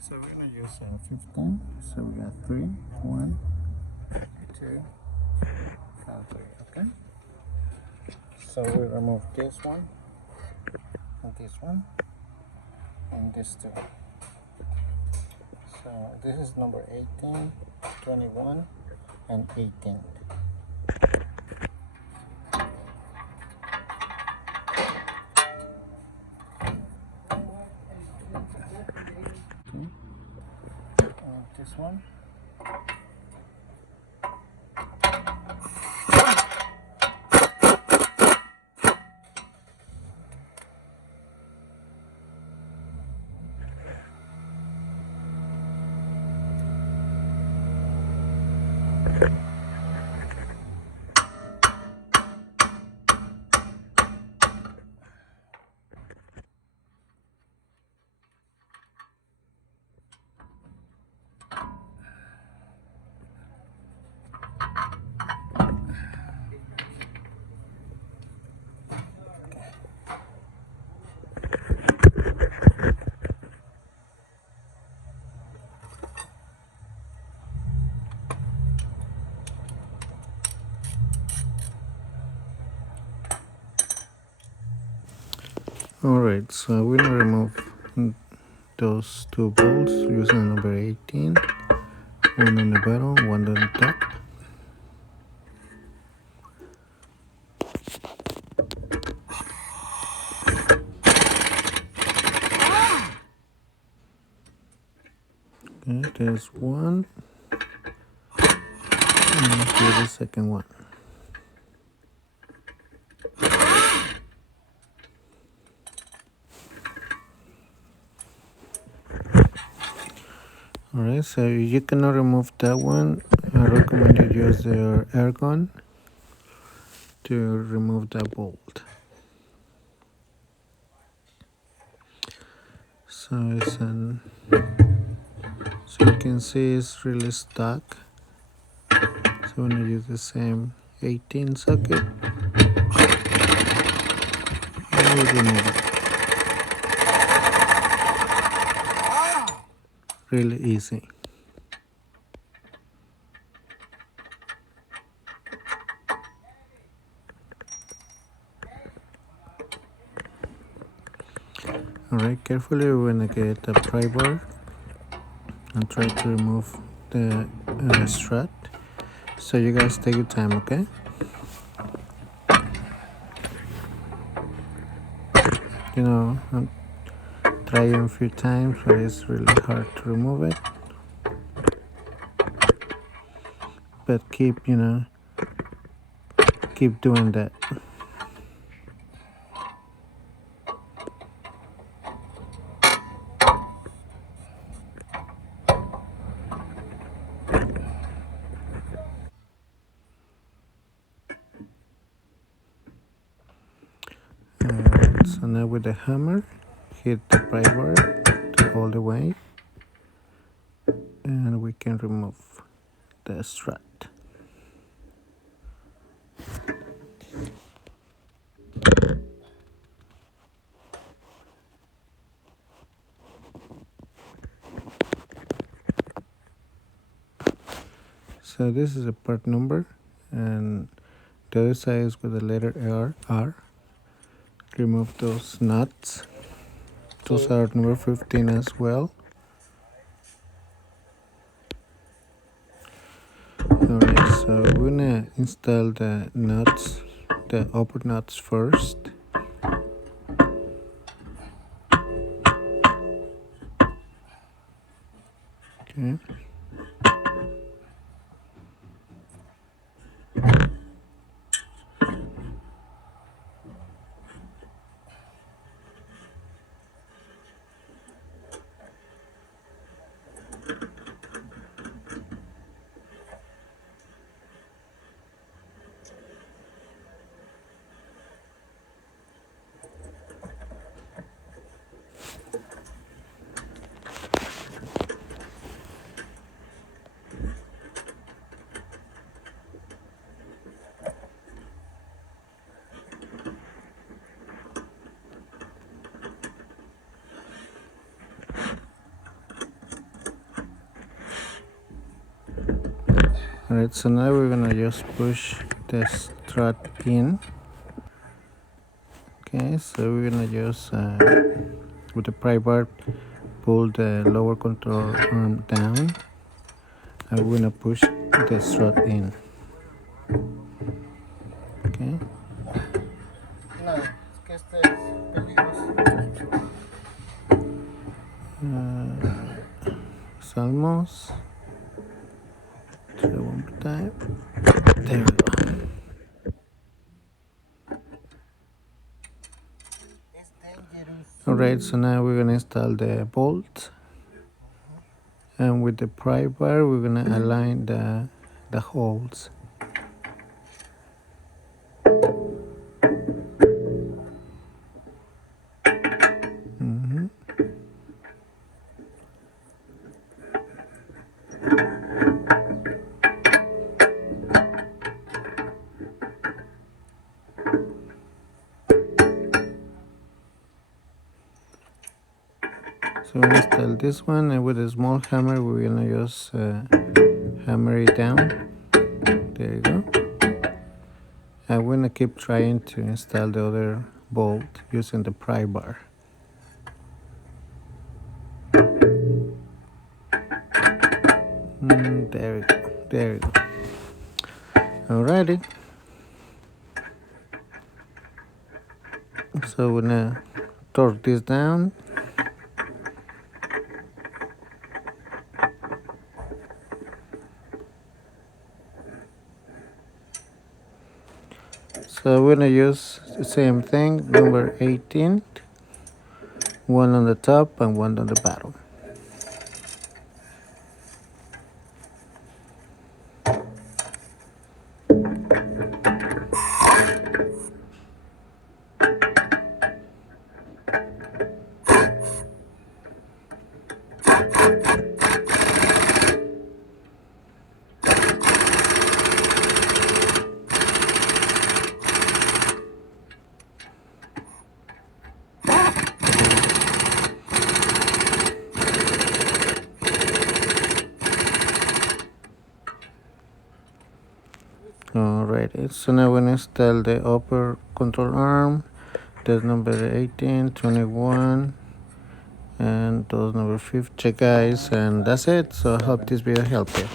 So we're gonna use 15. So we got 3, 1, 2, 3. Okay. So we remove this one, and this one, and this two. So this is number 18, 21, and 18. And this one. Alright, so we're gonna remove those two bolts using number 18, one on the bottom, one on the top. Okay, there's one, and here's the second one. Alright, so you cannot remove that one. I recommend you use the air gun to remove that bolt. So so you can see it's really stuck. So I'm gonna use the same 18 socket and we remove it. Really easy. Alright, carefully we're gonna get the pry bar and try to remove the strut. So you guys take your time, okay? You know, I'm trying a few times, but it's really hard to remove it. But keep doing that. Alright, so now with the hammer, hit the pry bar all the way, and we can remove the strut. So this is a part number, and the other side is with the letter R. Remove those nuts. Those are number 15 as well. Alright, so we're gonna install the nuts, the upper nuts first. Okay. Alright, so now we're gonna just push the strut in. Okay, so we're gonna just with the pry bar pull the lower control arm down, and we're gonna push the strut in. Okay. No, es que este es peligroso. It's almost. Try one more time. There we go. Alright, so now we're gonna install the bolt, and with the pry bar we're gonna align the holes. So we install this one, and with a small hammer we're gonna just hammer it down. There you go. And we're gonna keep trying to install the other bolt using the pry bar. There we go. There we go. Alrighty. So we're gonna torque this down. So we're gonna use the same thing, number 18, one on the top and one on the bottom. Alright, so now we're gonna install the upper control arm. That's number 18, 21, and those number 50, guys, and that's it. So I hope this video helped you.